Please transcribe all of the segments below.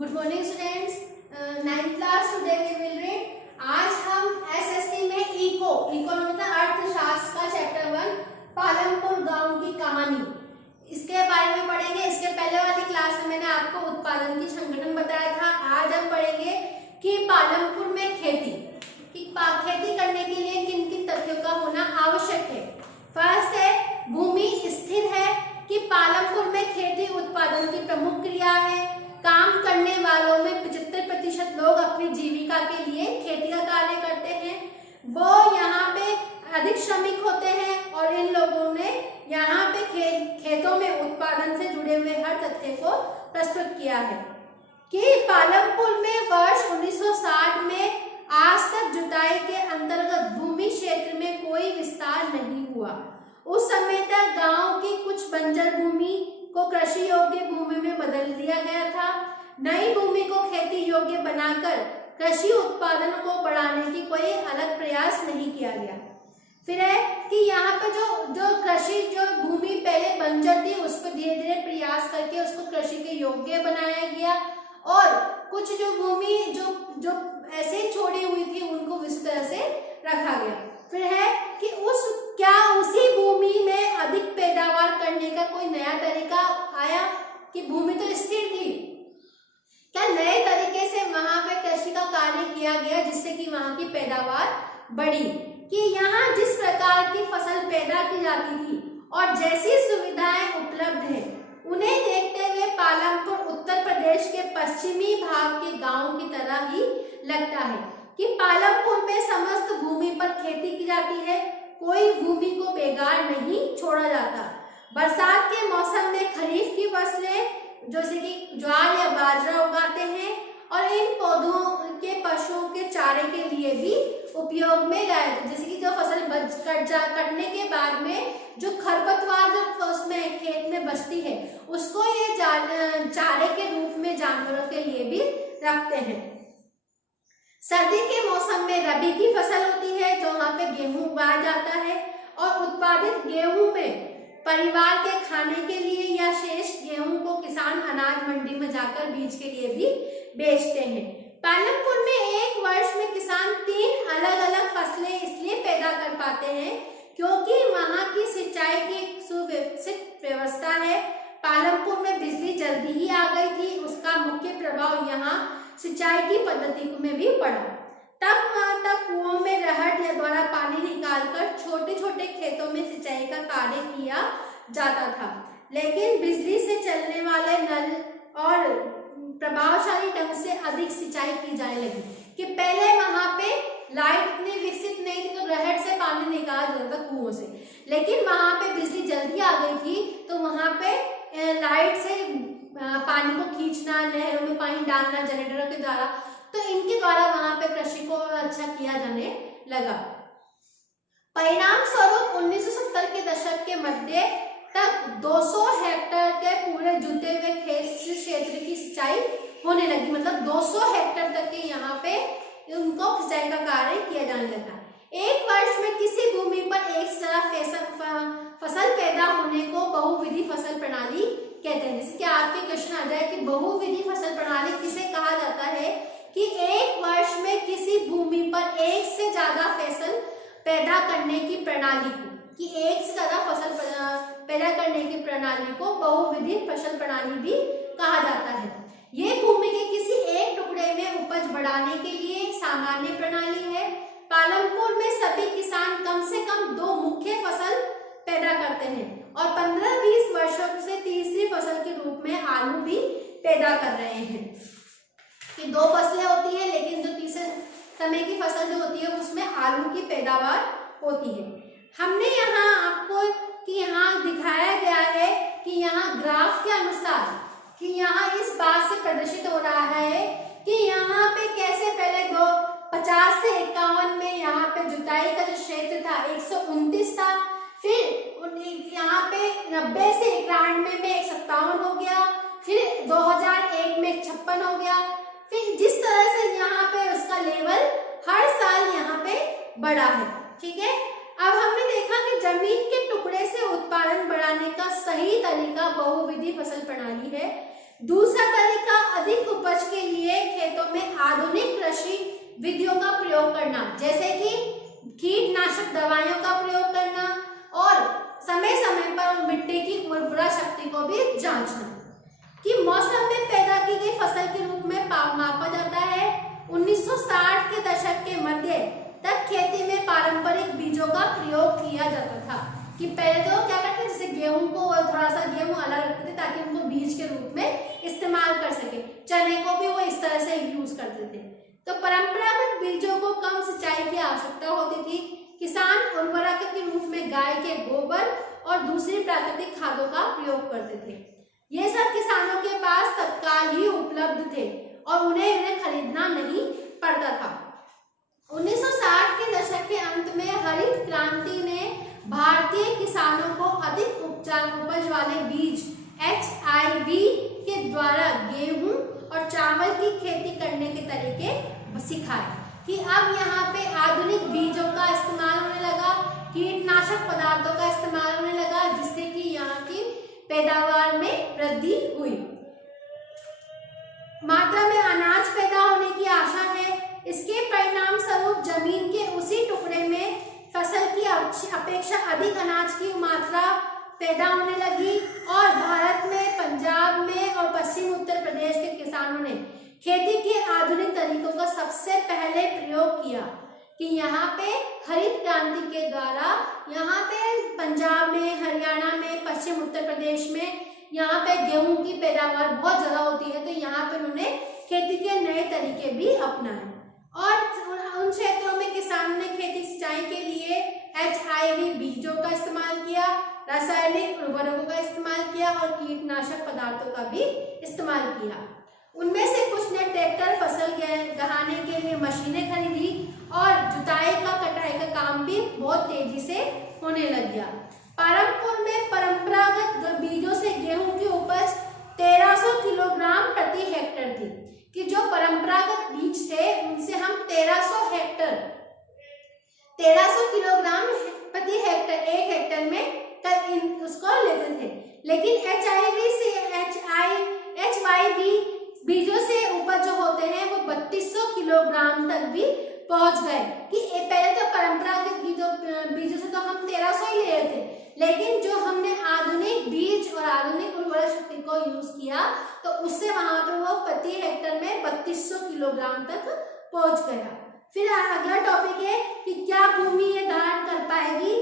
Good morning students, 9th class today we will read. आज हम SST में eco मतलब अर्थशास्त्र का चैप्टर 1 पालमपुर गांव की कहानी, इसके बारे में पढ़ेंगे। इसके पहले वाली क्लास में मैंने आपको उत्पादन की संगठन बताया था। आज हम पढ़ेंगे कि पालमपुर में खेती करने के लिए किन किन तथ्यों का होना आवश्यक है। फर्स्ट है, भूमि स्थिर है कि पालमपुर में खेती उत्पादन की प्रमुख क्रिया है। काम करने वालों में 75% लोग अपनी जीविका के लिए खेती का कार्य करते हैं। वो यहाँ पे अधिक श्रमिक होते हैं और इन लोगों ने यहाँ पे खेतों में उत्पादन से जुड़े हुए हर तथ्य को प्रस्तुत किया है कि पालमपुर में वर्ष 1960 में आज तक जुताई के अंतर्गत भूमि क्षेत्र में कोई विस्तार नहीं हुआ। उस समय तक गांव की कुछ बंजर भूमि को कृषि योग्य भूमि में बदल दिया गया था। नई भूमि को खेती योग्य बनाकर कृषि उत्पादन को बढ़ाने की कोई अलग प्रयास नहीं किया गया। फिर है कि यहाँ पे जो कृषि जो भूमि पहले बंजर थी उसको धीरे धीरे प्रयास करके उसको कृषि के योग्य बनाया गया और कुछ जो भूमि जो ऐसे छोड़ी हुई थी उनको इस तरह से रखा गया। फिर है कि उसी भूमि में अधिक पैदावार करने का कोई नया तरीका आया कि भूमि तो स्थिर थी, क्या नए तरीके से वहां पे कृषि का कार्य किया गया जिससे कि वहां की पैदावार बढ़ी। कि यहाँ जिस प्रकार की फसल पैदा की जाती थी और जैसी सुविधाएं उपलब्ध हैं उन्हें देखते हुए पालमपुर उत्तर प्रदेश के पश्चिमी भाग के गांव की तरह ही लगता है कि पालमपुर में समस्त भूमि पर खेती की जाती है, कोई भूमि को बेकार नहीं छोड़ा जाता। बरसात के मौसम में खरीफ की फसलें जैसे कि ज्वार या बाजरा उगाते हैं और इन पौधों के पशुओं के चारे के लिए भी उपयोग में लाए जाते हैं। जैसे कि जो फसल कटने के बाद में जो खरपतवार जो उसमें खेत में बचती है उसको ये चारे के रूप में जानवरों के लिए भी रखते हैं। सर्दी के मौसम में रबी की फसल होती है जो वहाँ पे गेहूं उगाया जाता है और उत्पादित गेहूं में परिवार के खाने के लिए या शेष गेहूं को किसान अनाज मंडी में जाकर बीज के लिए भी बेचते हैं। पालमपुर में एक वर्ष में किसान 3 अलग अलग फसलें इसलिए पैदा कर पाते हैं क्योंकि वहाँ की सिंचाई की सुव्यवस्थित व्यवस्था है। पालमपुर में बिजली जल्दी ही आ गई थी, उसका मुख्य प्रभाव यहाँ सिंचाई की पद्धति में भी पड़ा। तब वहां तक कुओं में रहट या द्वारा पानी निकालकर छोटे छोटे खेतों में सिंचाई का कार्य किया जाता था, लेकिन बिजली से चलने वाले नल और प्रभावशाली ढंग से अधिक सिंचाई की जाने लगी। कि पहले वहां पे लाइट इतनी विकसित नहीं थी तो रहट से पानी निकाला जाता था कुओं से, लेकिन वहां पे बिजली जल्दी आ गई थी तो वहां पे लाइट से पानी को खींचना, नहरों में पानी डालना जनरेटरों के द्वारा, तो इनके द्वारा वहां पे कृषि को अच्छा किया जाने लगा। परिणाम स्वरूप 1970 के दशक के मध्य तक 200 हेक्टेयर के पूरे जुते हुए खेत क्षेत्र की सिंचाई होने लगी। मतलब 200 हेक्टेयर तक के यहाँ पे उनको सिंचाई का कार्य किया जाने लगा। एक वर्ष में किसी भूमि पर एक से ज्यादा फसल पैदा होने को बहुविधि फसल प्रणाली कहते हैं। जैसे कि आपके क्वेश्चन आ जाए कि बहुविधि फसल प्रणाली किसे कहा जाता है कि एक वर्ष में किसी भूमि पर एक से ज्यादा फसल पैदा करने की प्रणाली को, कि एक से ज्यादा फसल पैदा करने की प्रणाली को बहुविधि फसल प्रणाली भी कहा जाता है। ये भूमि के किसी एक टुकड़े में उपज बढ़ाने के लिए सामान्य प्रणाली है। पालमपुर में सभी किसान कम से कम 2 मुख्य फसल पैदा करते हैं और 15-20 वर्षों से तीसरी फसल के रूप में आलू भी पैदा कर रहे हैं। कि 2 फसलें होती है लेकिन जो तीसरे समय की फसल जो होती है उसमें आलू की पैदावार होती है। हमने यहाँ आपको कि यहाँ दिखाया गया है कि यहाँ ग्राफ के अनुसार कि यहाँ इस बात से प्रदर्शित हो रहा है कि यहाँ पे कैसे पहले 50 से 51 में यहाँ पे जुताई का जो क्षेत्र था 129 था, फिर यहाँ पे 90 से 91 में 157 हो गया, फिर 2001 में 56 हो गया। फिर जिस तरह से यहाँ पे उसका लेवल हर साल यहाँ पे बढ़ा है। ठीक है, अब हमने देखा कि जमीन के टुकड़े से उत्पादन बढ़ाने का सही तरीका बहुविधि फसल प्रणाली है। दूसरा तरीका अधिक उपज के लिए खेतों में आधुनिक कृषि विधियों का प्रयोग करना, जैसे कि कीटनाशक दवाइयों का प्रयोग करना और समय समय पर मिट्टी की उर्वरा शक्ति को भी जांचना। कि मौसम में पैदा की गई फसल के रूप में मापा जाता है। 1960 के दशक के मध्य तक खेती में पारंपरिक बीजों का प्रयोग किया जाता था। कि पहले तो क्या करते थे, जैसे गेहूं को थोड़ा सा गेहूं अलग रखते थे ताकि उनको बीज के रूप में इस्तेमाल कर सके, चने को भी वो इस तरह से यूज करते थे। तो परंपरागत बीजों को कम सिंचाई की आवश्यकता होती थी। किसान उर्वरक के रूप में गाय के गोबर और दूसरी प्राकृतिक खादों का प्रयोग करते थे। ये सब किसानों के पास तत्काल ही उपलब्ध थे और उन्हें खरीदना नहीं पड़ता था। 1960 के दशक के अंत में हरित क्रांति ने भारतीय किसानों को अधिक उपज वाले बीज HIV के द्वारा गेहूं और चावल की खेती करने के तरीके सिखाए। कि अब यहाँ पे आधुनिक बीजों का इस्तेमाल होने लगा, कीटनाशक पदार्थों का इस्तेमाल होने लगा, जिससे कि यहाँ की पैदावार में वृद्धि हुई। मात्रा में अनाज पैदा होने की आशा है। इसके परिणाम स्वरूप जमीन के उसी टुकड़े में फसल की अपेक्षा अधिक अनाज की मात्रा पैदा होने लगी और भारत में, पंजाब में और पश्चिम उत्तर प्रदेश के किसानों ने खेती के आधुनिक तरीकों का सबसे पहले प्रयोग किया। कि यहाँ पे हरित क्रांति के द्वारा यहाँ पे पंजाब में, हरियाणा में, पश्चिम उत्तर प्रदेश में यहाँ पे गेहूं की पैदावार बहुत ज्यादा होती है, तो यहाँ पे उन्होंने खेती के नए तरीके भी अपनाए और उन क्षेत्रों में किसानों ने खेती सिंचाई के लिए HIV बीजों का इस्तेमाल किया, रासायनिक उर्वरकों का इस्तेमाल किया और कीटनाशक पदार्थों का भी इस्तेमाल किया। उनमें से कुछ ने ट्रैक्टर, फसल गहाने के लिए मशीनें खरीदी और जुताई का, कटाई का काम भी बहुत तेजी से होने लग गया। पालमपुर में परंपरागत बीजों से गेहूं की उपज 1300 किलोग्राम प्रति हेक्टेयर थी। कि जो परंपरागत बीज थे उनसे हम 1300 किलोग्राम प्रति हेक्टेयर, एक हेक्टेयर में उसको लेते थे। लेकिन HYV बीजों से उपज जो होते हैं वो 3200 किलोग्राम तक भी पहुंच गए। कि पहले तो परंपरागत बीजों से तो हम 1300 ही ले रहे थे, लेकिन जो हमने आधुनिक बीज और आधुनिक उर्वरक शक्ति को यूज किया तो उससे वहां पे वो प्रति हेक्टेयर में 3200 किलोग्राम तक पहुंच गया। फिर अगला टॉपिक है कि क्या भूमि ये धारण कर पाएगी।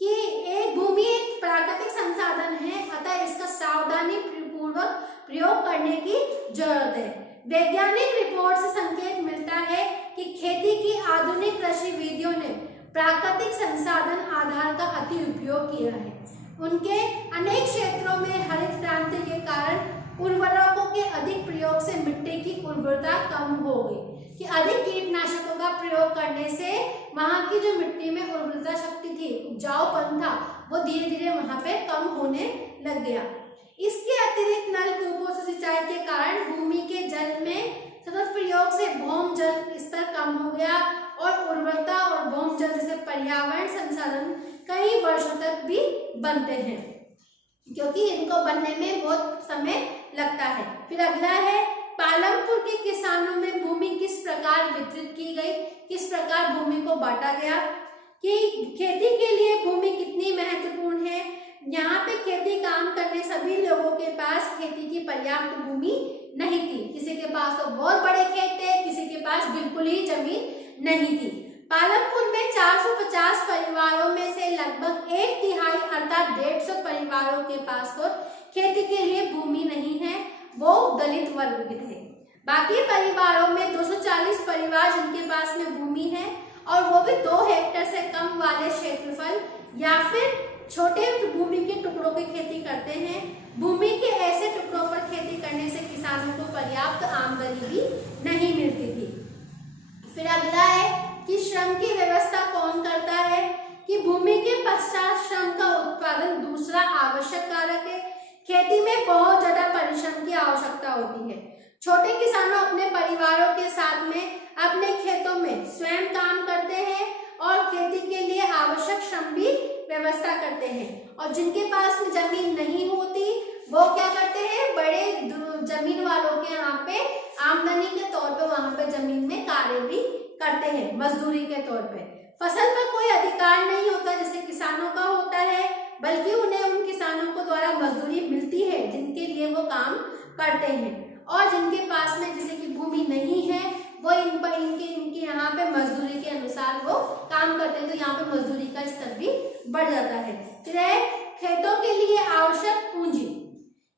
कि एक भूमि एक प्राकृतिक संसाधन है, अतः इसका सावधानी पूर्वक प्रयोग करने की जरूरत है। वैज्ञानिक रिपोर्ट से संकेत मिलता है कि खेती की आधुनिक कृषि विधियों ने प्राकृतिक संसाधन आधार का अति उपयोग किया है। उनके अनेक क्षेत्रों में हरित क्रांति के कारण उर्वरकों के अधिक प्रयोग से मिट्टी की उर्वरता कम हो गई। कि अधिक कीटनाशकों का प्रयोग करने से वहां की जो मिट्टी में उर्वरता शक्ति थी, उपजाऊपन था, वो धीरे धीरे वहां पे कम होने लग गया। इसके अतिरिक्त नलकूपों से सिंचाई के कारण भूमि के जल में सतत प्रयोग से भौम जल स्तर कम हो गया और उर्वरता और भौम जल जैसे पर्यावरण संसाधन कई वर्षों तक भी बनते हैं, क्योंकि इनको बनने में बहुत समय लगता है। फिर अगला है पालमपुर के किसानों में भूमि किस प्रकार वितरित की गई, किस प्रकार भूमि को बांटा गया। कि खेती के लिए भूमि कितनी महत्वपूर्ण है। यहाँ पे खेती काम करने सभी लोगों के पास खेती की पर्याप्त भूमि नहीं थी। किसी के पास तो बहुत बड़े खेत थे, किसी के पास बिल्कुल ही जमीन नहीं थी। पालमपुर में 450 परिवारों में से लगभग 1/3 अर्थात 150 परिवारों के पास तो खेती के लिए भूमि नहीं है, वो दलित वर्ग के थे। बाकी परिवारों में 240 परिवार जिनके पास में भूमि है और वो भी 2 हेक्टेयर से कम वाले क्षेत्रफल या फिर छोटे भूमि के टुकड़ों की खेती करते हैं। भूमि के ऐसे टुकड़ों पर खेती करने से किसानों को पर्याप्त आमदनी भी नहीं मिलती थी। फिर अगला है कि श्रम की व्यवस्था कौन करता है। कि भूमि के पश्चात श्रम का उत्पादन दूसरा आवश्यक कारक है। खेती में बहुत ज्यादा परिश्रम की आवश्यकता होती है। छोटे किसानों अपने परिवारों के साथ में अपने खेतों में स्वयं काम करते हैं और खेती के लिए आवश्यक श्रम भी व्यवस्था करते हैं। और जिनके पास में जमीन नहीं होती वो क्या करते हैं, बड़े जमीन वालों के यहाँ पे आमदनी के तौर पे वहां पे जमीन में कार्य भी करते हैं, मजदूरी के तौर पे। फसल पर कोई अधिकार नहीं होता जैसे किसानों का होता है, बल्कि उन्हें उन किसानों को द्वारा मजदूरी मिलती है जिनके लिए वो काम करते हैं। और जिनके पास में जैसे कि भूमि नहीं है वो इनके यहाँ पे मजदूरी के अनुसार वो काम करते हैं, तो यहाँ पे मजदूरी का स्तर भी बढ़ जाता है। फिर है खेतों के लिए आवश्यक पूंजी,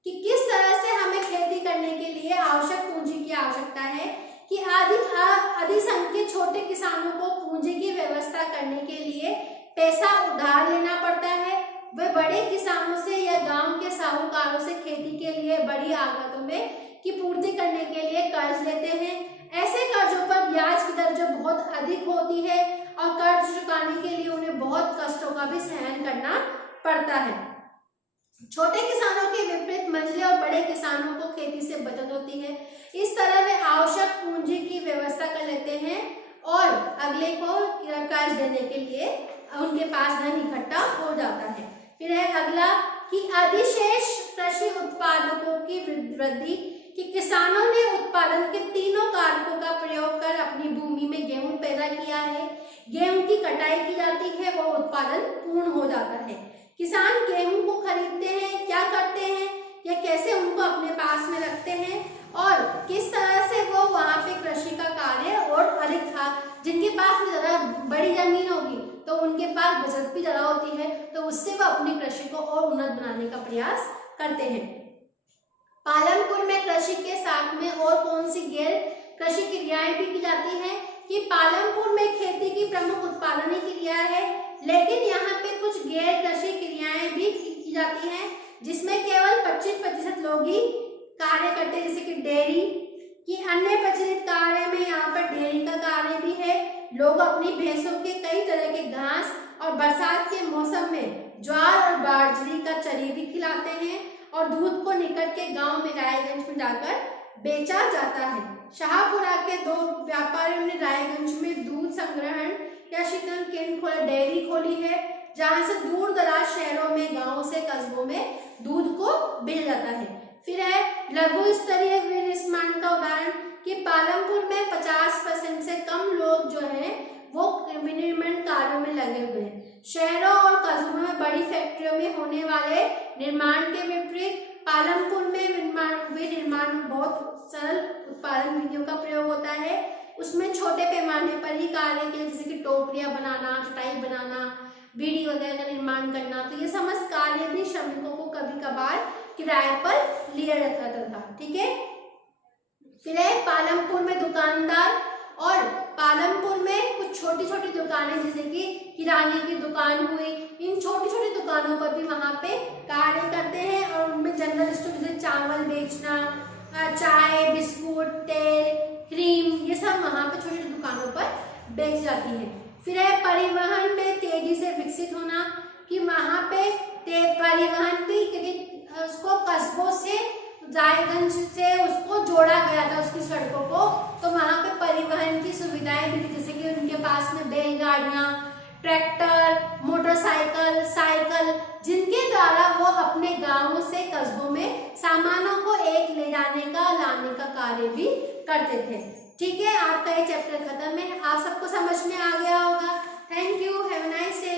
कि किस तरह से हमें खेती करने के लिए आवश्यक पूंजी की आवश्यकता है, कि अधिक संख्य छोटे किसानों को पूंजी की व्यवस्था करने के लिए पैसा उधार लेना पड़ता है। वे बड़े किसानों से या गांव के साहूकारों से खेती के लिए बड़ी लागतों में की पूर्ति करने के लिए कर्ज लेते हैं। ऐसे कर्जों पर ब्याज की दर जो बहुत अधिक होती है और कर्ज चुकाने के लिए उन्हें बहुत कष्टों का भी सहन करना पड़ता है। छोटे किसानों के विपरीत मंझले और बड़े किसानों को खेती से बचत होती है। इस तरह वे आवश्यक पूंजी की व्यवस्था कर लेते हैं और अगले को कर्ज देने के लिए उनके पास धन इकट्ठा हो जाता है। फिर है अगला कि अधिशेष कृषि उत्पादकों की वृद्धि, कि किसानों ने उत्पादन के तीनों कारकों का प्रयोग कर अपनी भूमि में गेहूं पैदा किया है। गेहूं की कटाई की जाती है, वो उत्पादन पूर्ण हो जाता है। किसान गेहूं को खरीदते हैं, क्या करते हैं या कैसे उनको अपने पास में रखते हैं और किस तरह से वो वहां पे कृषि का कार्य और अधिक था। जिनके पास में ज्यादा बड़ी जमीन होगी तो उनके पास बचत भी ज्यादा होती है, तो उससे वो अपनी कृषि को और उन्नत बनाने का प्रयास करते हैं। पालमपुर में कृषि के साथ में और कौन सी गैर कृषि क्रियाएं भी की जाती हैं, कि पालमपुर में खेती की प्रमुख उत्पादन क्रिया है, लेकिन यहाँ पे कुछ गैर कृषि क्रियाएं भी की जाती हैं जिसमें केवल 25% लोग ही कार्य करते हैं, जैसे कि डेयरी की। अन्य प्रचलित कार्य में यहाँ पर डेयरी का कार्य भी है। लोग अपनी भैंसों के कई तरह के घास और बरसात के मौसम में ज्वार और बाजरी का चरी भी खिलाते हैं और दूध को निकट के गांव में रायगंज में जाकर बेचा जाता है। शाहपुरा के 2 व्यापारियों ने रायगंज में दूध संग्रहण या शीतल केंद्र खोला, डेयरी खोली है, जहां से दूर दराज शहरों में, गांवों से कस्बों में दूध को बेचा जाता है। फिर है लघु स्तरीय विनिर्माण का उदाहरण, कि पालमपुर में 50% से कम लोग जो है वो विनिर्माण कार्यों में लगे हुए हैं। शहरों और कस्बों में बड़ी फैक्ट्रियों में होने वाले निर्माण के विपरीत पालमपुर में विनिर्माण बहुत सरल उत्पादन विधियों का प्रयोग होता है। उसमें छोटे पैमाने पर ही कार्य किए, जैसे कि टोकरियां बनाना, चटाई बनाना, बीड़ी वगैरह का निर्माण करना। तो ये समस्त कार्य भी श्रमिकों को कभी कभार किराए पर लिया जाता था। ठीक है। फिर है पालमपुर में दुकानदार, और पालमपुर में कुछ छोटी छोटी दुकानें जैसे कि किराने की दुकान हुई, इन छोटी छोटी दुकानों पर भी वहां पे कार्य करते हैं और उनमें जनरल स्टोर जैसे चावल बेचना, चाय, बिस्कुट, तेल, क्रीम, ये सब वहां पे छोटी छोटी दुकानों पर बेच जाती है। फिर है परिवहन में तेजी से विकसित होना, कि वहां पे परिवहन भी, क्योंकि उसको कस्बों से रायगंज से उसको जोड़ा गया था उसकी सड़कों को, तो वहां पे परिवहन की सुविधाएं भी थी, जैसे कि उनके पास में बैलगाड़ियां, ट्रैक्टर, मोटरसाइकिल, साइकिल, जिनके द्वारा वो अपने गांवों से कस्बों में सामानों को एक ले जाने का, लाने का कार्य भी करते थे। ठीक है, आपका ये चैप्टर खत्म है। आप सबको समझ में आ गया होगा। Thank you, have a nice day.